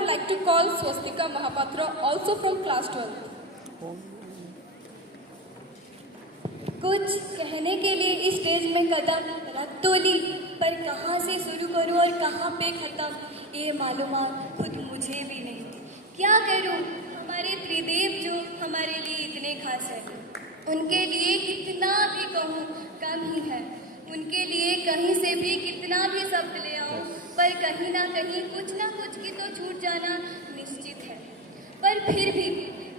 would like to call Swastika Mahapatra, also from class 12th. कुछ कहने के लिए इस स्टेज में कदम रख तो ली, पर कहाँ से शुरू करूं और कहाँ पे ख़त्म ये मालूमात खुद मुझे भी नहीं। क्या करूं, हमारे त्रिदेव जो हमारे लिए इतने खास है, उनके लिए कितना भी कहूँ कम ही है। उनके लिए कहीं से भी कितना भी शब्द ले आऊँ, पर कहीं ना कहीं कुछ ना कुछ की तो छूट जाना निश्चित है। पर फिर भी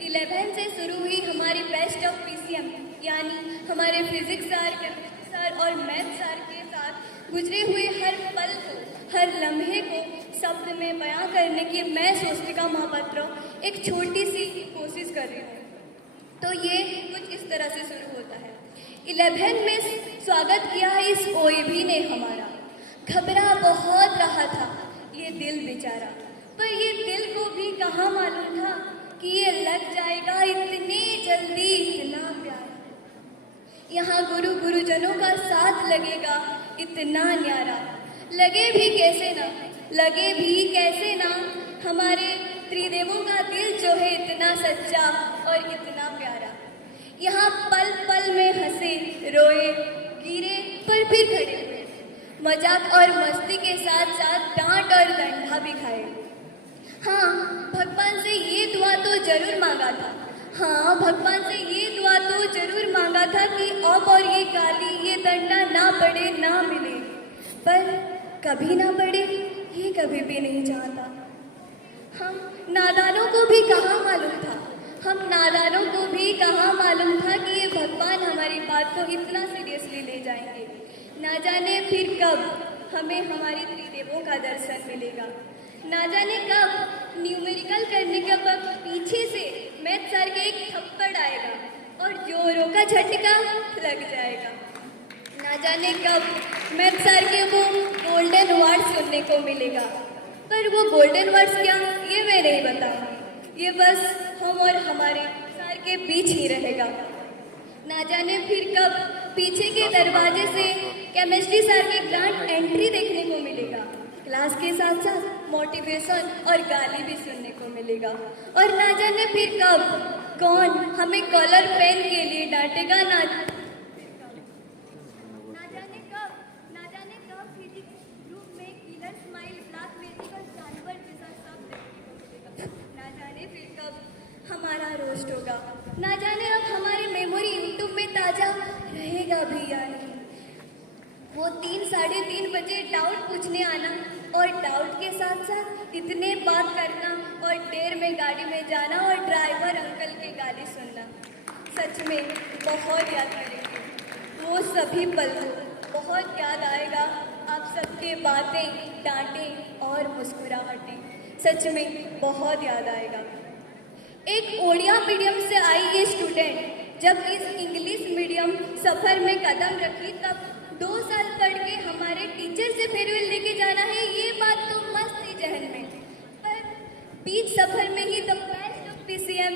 11 से शुरू हुई हमारी बेस्ट ऑफ पीसीएम, यानी हमारे फिजिक्स सर, केमिस्ट्री सर और मैथ सर के साथ गुजरे हुए हर पल को, हर लम्हे को शब्द में बयां करने की मैं स्वस्तिका महापात्र एक छोटी सी कोशिश कर रही हूँ। तो ये कुछ इस तरह से शुरू होता है। 11 में स्वागत किया है इस ओएबी ने हमारा। घबरा बहुत रहा था ये दिल बेचारा, पर ये दिल को भी कहाँ मालूम था कि ये लग जाएगा इतनी जल्दी, इतना प्यार। यहाँ गुरु गुरुजनों का साथ लगेगा इतना न्यारा। लगे भी कैसे ना, लगे भी कैसे ना, हमारे त्रिदेवों का दिल जो है इतना सच्चा और इतना प्यारा। यहाँ पल पल में हंसे, रोए, गिरे, पर फिर खड़े हुए। मजाक और मस्ती के साथ साथ डांट और डंडा भी खाए। हाँ, भगवान से ये दुआ तो जरूर मांगा था। हाँ, भगवान से ये दुआ तो जरूर मांगा था कि अब और ये गाली, ये दंडा ना पड़े, ना मिले। पर कभी ना पड़े ये कभी भी नहीं चाहता। हम नादानों को भी कहाँ मालूम था, हम नादानों को भी कहाँ मालूम था कि ये भगवान हमारी बात को इतना सीरियसली ले जाएंगे। ना जाने फिर कब हमें हमारी त्रिदेवों का दर्शन मिलेगा। ना जाने कब न्यूमेरिकल करने के वक्त पीछे से मैथ सर के एक थप्पड़ आएगा और जोरों का झटका लग जाएगा। ना जाने कब मैथ सर के वो गोल्डन वर्ड सुनने को मिलेगा। पर वो गोल्डन वर्ड्स क्या, ये मैं नहीं बताऊंगी। ये बस हम और हमारे सर के बीच ही रहेगा। ना जाने फिर कब पीछे के दरवाजे से केमिस्ट्री सर की ग्रांड एंट्री देखने को मिलेगा। क्लास के साथ साथ मोटिवेशन और गाली भी सुनने को मिलेगा। और ना जाने फिर कब कौन हमें कलर पेन के लिए डांटेगा। ना जाने कब फिजिक्स ग्रुप में किलर स्माइल, ब्लैक मेडिकल जानवर जैसा सब देखने को मिलेगा। ना जाने फिर कब हमारा रोस्ट होगा। ना जाने अब हमारी मेमोरी यूट्यूब में ताजा रहेगा भी या नहीं। वो 3 साढ़े 3 बजे डाउट पूछने आना और डाउट के साथ साथ इतने बात करना और देर में गाड़ी में जाना और ड्राइवर अंकल की गाली सुनना, सच में बहुत याद करेंगे वो सभी पल को। बहुत याद आएगा आप सबके बातें, डांटें और मुस्कुराहटें, सच में बहुत याद आएगा। एक ओडिया मीडियम से आई ये स्टूडेंट जब इस इंग्लिश मीडियम सफ़र में कदम रखी, तब 2 साल पढ़ के हमारे टीचर से फेयरवेल लेके जाना है, ये बात तो मस्त थी जहन में। पर बीच सफ़र में ही द बेस्ट ऑफ पीसीएम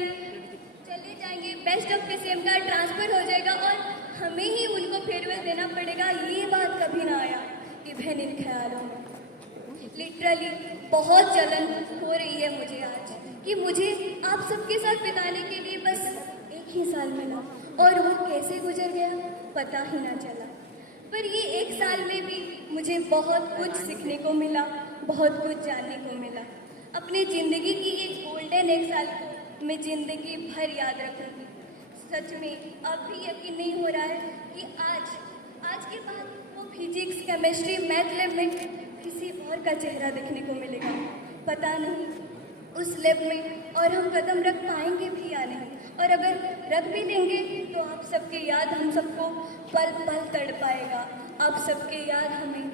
चले जाएंगे, बेस्ट ऑफ पीसीएम का ट्रांसफ़र हो जाएगा और हमें ही उनको फेयरवेल देना पड़ेगा, ये बात कभी ना आया इवन इन ख्यालों में। लिटरली बहुत जलन हो रही है मुझे आज कि मुझे आप सबके साथ बिताने के लिए बस 1 ही साल मिला और वो कैसे गुजर गया पता ही ना चला। पर ये 1 साल में भी मुझे बहुत कुछ सीखने को मिला, बहुत कुछ जानने को मिला। अपनी ज़िंदगी की ये गोल्डन 1 साल को मैं ज़िंदगी भर याद रखूँगी। सच में अब भी यकीन नहीं हो रहा है कि आज के बाद वो फिजिक्स, केमिस्ट्री, मैथ लैब में किसी और का चेहरा देखने को मिलेगा। पता नहीं उस लैब में और हम कदम रख पाएंगे भी या नहीं, और अगर रख भी देंगे तो आप सबके याद हम सबको पल पल तड़पाएगा। आप सबके याद हमें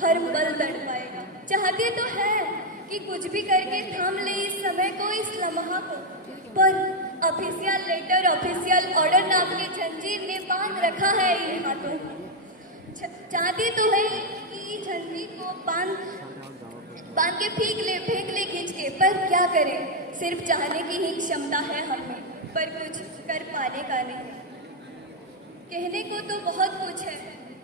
हर पल तड़पाएगा। चाहते तो है कि कुछ भी करके थाम ले इस समय को, इस लम्हा को, पर ऑफिशियल लेटर, ऑफिशियल ऑर्डर नाम के जंजीर ने बांध रखा है इन हाथों। चाहते तो है कि जंजीर को बांध के फेंक ले खींच के, पर क्या करें, सिर्फ चाहने की ही क्षमता है हमें, पर कुछ कर पाने का नहीं। कहने को तो बहुत कुछ है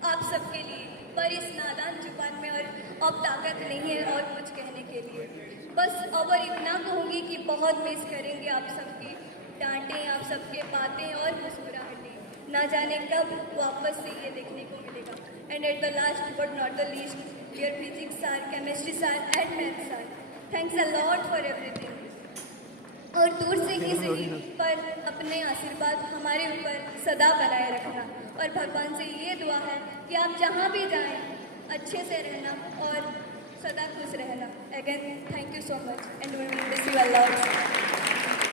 आप सबके लिए, पर इस नादान जुबान में और अब ताकत नहीं है और कुछ कहने के लिए। बस और इतना कहूँगी कि बहुत मिस करेंगे आप सबकी डांटें, आप सबके बातें और मुस्कुराहटें। ना जाने कब वापस से ये देखने को मिलेगा। And at the last but not the least, dear physics sir, chemistry sir and math sir, thanks a lot for everything. और दूर से ही सही पर अपने आशीर्वाद हमारे ऊपर सदा बनाए रखना। और भगवान से ये दुआ है कि आप जहाँ भी जाएं अच्छे से रहना और सदा खुश रहना। Again thank you so much and we will miss you a lot.